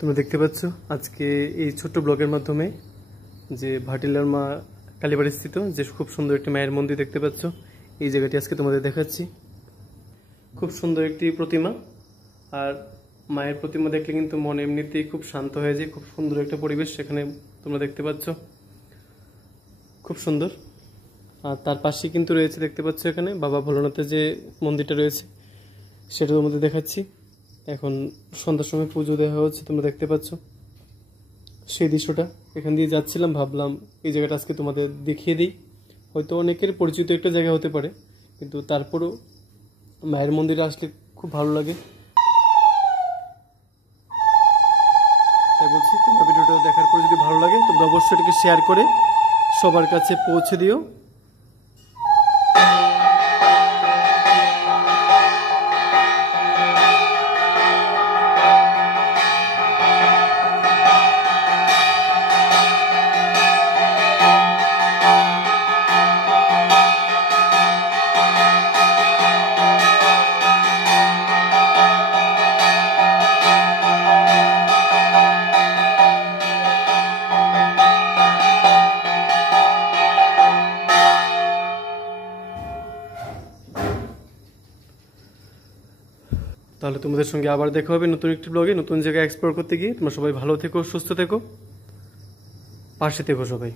তোমরা দেখতে পাচ্ছ আজকে এই ছোট্ট ব্লগের মাধ্যমে যে ভাটিলার মা কালীবাড়ি স্থিত যে খুব সুন্দর একটি মায়ের মন্দির দেখতে পাচ্ছ। এই জায়গাটি আজকে তোমাদের দেখাচ্ছি। খুব সুন্দর একটি প্রতিমা, আর মায়ের প্রতিমা দেখলে কিন্তু মন এমনিতেই খুব শান্ত হয়ে যায়। খুব সুন্দর একটা পরিবেশ সেখানে তোমরা দেখতে পাচ্ছ, খুব সুন্দর। আর তার পাশেই কিন্তু রয়েছে, দেখতে পাচ্ছ এখানে বাবা ভোলানাথের যে মন্দিরটা রয়েছে সেটা তোমাদের দেখাচ্ছি। এখন সন্ধ্যার সময় পুজো দেওয়া হচ্ছে, তোমরা দেখতে পাচ্ছ সেই দৃশ্যটা। এখান দিয়ে যাচ্ছিলাম, ভাবলাম এই জায়গাটা আজকে তোমাদের দেখিয়ে দিই। হয়তো অনেকের পরিচিত একটা জায়গা হতে পারে, কিন্তু তারপরেও মায়ের মন্দিরে আসলে খুব ভালো লাগে। তাই বলছি, তোমরা ভিডিওটা দেখার পর যদি ভালো লাগে তোমরা অবশ্যই এটাকে শেয়ার করে সবার কাছে পৌঁছে দিও। তাহলে তোমাদের সঙ্গে আবার দেখা হবে নতুন একটি ব্লগে, নতুন জায়গায় এক্সপ্লোর করতে গিয়ে। তোমরা সবাই ভালো থেকো, সুস্থ থেকো, পাশে থেকো সবাই।